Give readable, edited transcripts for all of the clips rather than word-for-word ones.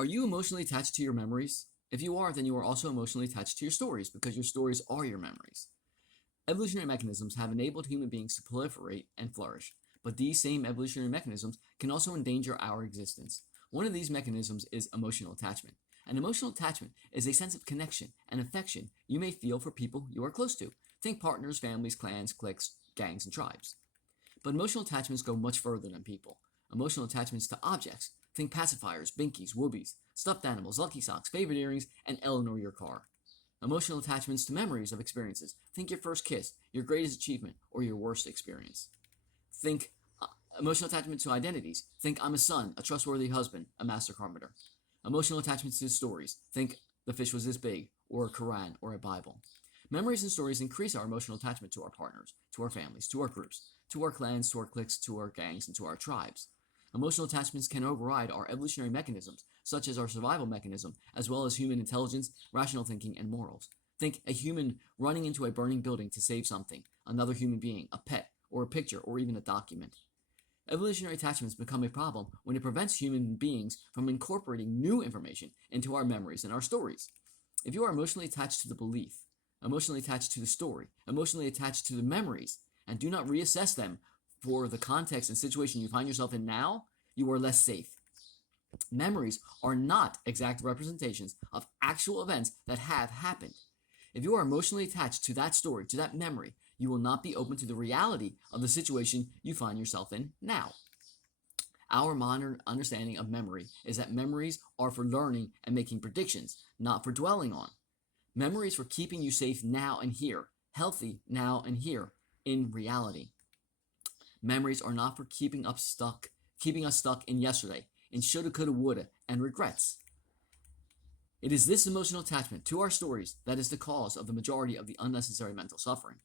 Are you emotionally attached to your memories? If you are, then you are also emotionally attached to your stories because your stories are your memories. Evolutionary mechanisms have enabled human beings to proliferate and flourish, but these same evolutionary mechanisms can also endanger our existence. One of these mechanisms is emotional attachment. An emotional attachment is a sense of connection and affection you may feel for people you are close to. Think partners, families, clans, cliques, gangs, and tribes. But emotional attachments go much further than people. Emotional attachments to objects. Think pacifiers, binkies, wubies, stuffed animals, lucky socks, favorite earrings, and Eleanor your car. Emotional attachments to memories of experiences. Think your first kiss, your greatest achievement, or your worst experience. Think emotional attachment to identities. Think I'm a son, a trustworthy husband, a master carpenter. Emotional attachments to stories. Think the fish was this big, or a Quran, or a Bible. Memories and stories increase our emotional attachment to our partners, to our families, to our groups, to our clans, to our cliques, to our gangs, and to our tribes. Emotional attachments can override our evolutionary mechanisms, such as our survival mechanism, as well as human intelligence, rational thinking, and morals. Think a human running into a burning building to save something, another human being, a pet, or a picture, or even a document. Evolutionary attachments become a problem when it prevents human beings from incorporating new information into our memories and our stories. If you are emotionally attached to the belief, emotionally attached to the story, emotionally attached to the memories, and do not reassess them for the context and situation you find yourself in now, you are less safe. Memories are not exact representations of actual events that have happened. If you are emotionally attached to that story, to that memory, you will not be open to the reality of the situation you find yourself in now. Our modern understanding of memory is that memories are for learning and making predictions, not for dwelling on. Memories for keeping you safe now and here, healthy now and here, in reality. Memories are not for keeping us stuck in yesterday, in shoulda, coulda, woulda, and regrets. It is this emotional attachment to our stories that is the cause of the majority of the unnecessary mental suffering.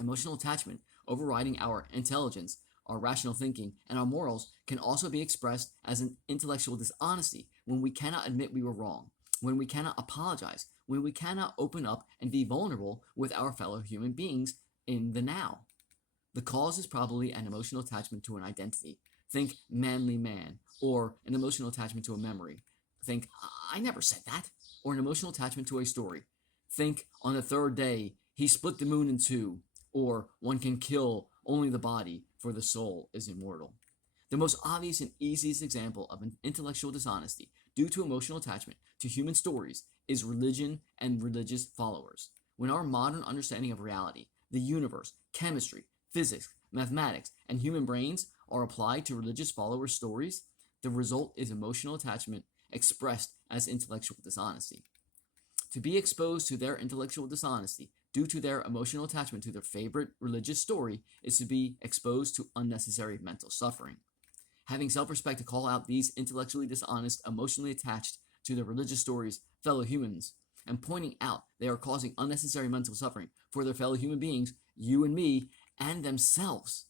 Emotional attachment, overriding our intelligence, our rational thinking, and our morals, can also be expressed as an intellectual dishonesty when we cannot admit we were wrong, when we cannot apologize, when we cannot open up and be vulnerable with our fellow human beings in the now. The cause is probably an emotional attachment to an identity. Think manly man, or an emotional attachment to a memory. Think, I never said that, or an emotional attachment to a story. Think, on the third day, he split the moon in two, or one can kill only the body, for the soul is immortal. The most obvious and easiest example of an intellectual dishonesty due to emotional attachment to human stories is religion and religious followers. When our modern understanding of reality, the universe, chemistry, physics, mathematics, and human brains are applied to religious followers' stories, the result is emotional attachment expressed as intellectual dishonesty. To be exposed to their intellectual dishonesty due to their emotional attachment to their favorite religious story is to be exposed to unnecessary mental suffering. Having self-respect to call out these intellectually dishonest, emotionally attached to their religious stories fellow humans, and pointing out they are causing unnecessary mental suffering for their fellow human beings, you and me, and themselves.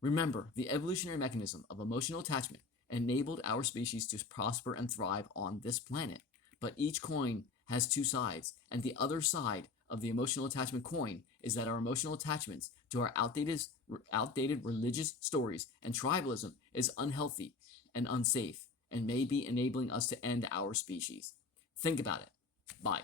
Remember, the evolutionary mechanism of emotional attachment enabled our species to prosper and thrive on this planet. But each coin has two sides, and the other side of the emotional attachment coin is that our emotional attachments to our outdated religious stories and tribalism is unhealthy and unsafe, and may be enabling us to end our species. Think about it. Bye.